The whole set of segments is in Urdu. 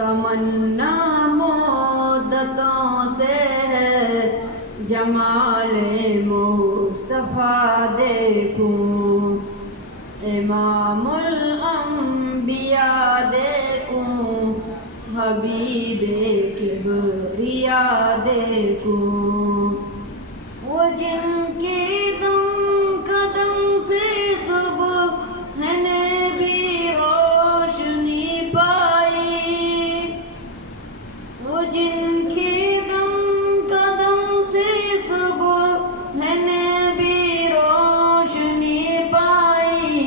تمنا مدتوں سے ہے جمال مصطفیٰ دیکھوں، امام الانبیاء دیکھوں، حبیب کبریاء دیکھوں، وہ جن کی دم قدم سے صبح نے بھی روشنی پائی، وہ جن کی دم قدم سے صبح نے بھی روشنی پائی،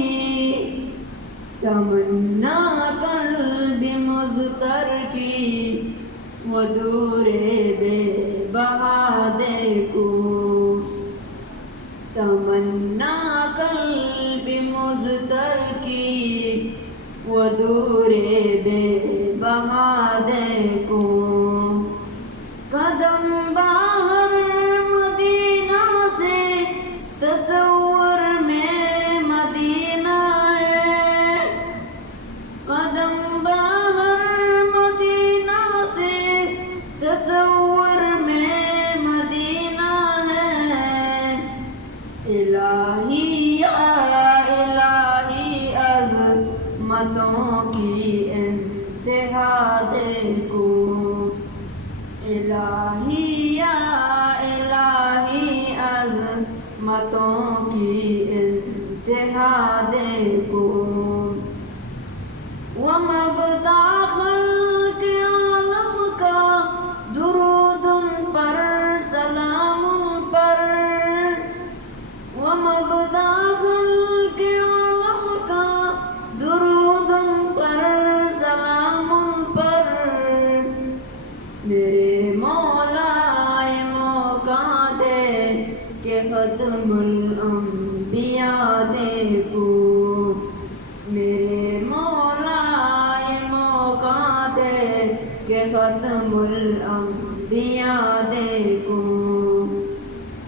تمنا قلب مضطر کی وہ دور بے بہا دیکھوں، تمنا قلب مضطر کی وہ دور بے بہا دیکھوں، قدم باہر مدینہ سے تصور میں مدینہ ہے، قدم باہر مدینہ سے تصور میں مدینہ ہے، الہی یا الہی عظمتوں کی انتہا دیکھوں، الہی یا الہی عظمتوں کی انتہا دیکھوں، ومبدا خلق عالم کا درود ان پر سلام ان پر، ومبدا خلق عالم کا درود ان پر سلام ان پر، میرے مولا موقع دے کہ ختم الانبیاء دیکھوں، میرے مولا موقع دے کہ ختم الانبیاء دیکھوں،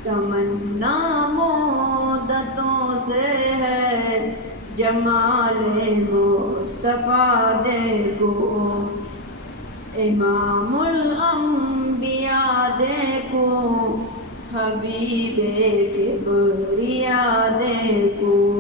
تمنا مدتوں سے ہے جمال مصطفیٰ دیکھوں، امام الانبیاء دیکھوں، حبیب کبریاء دیکھوں۔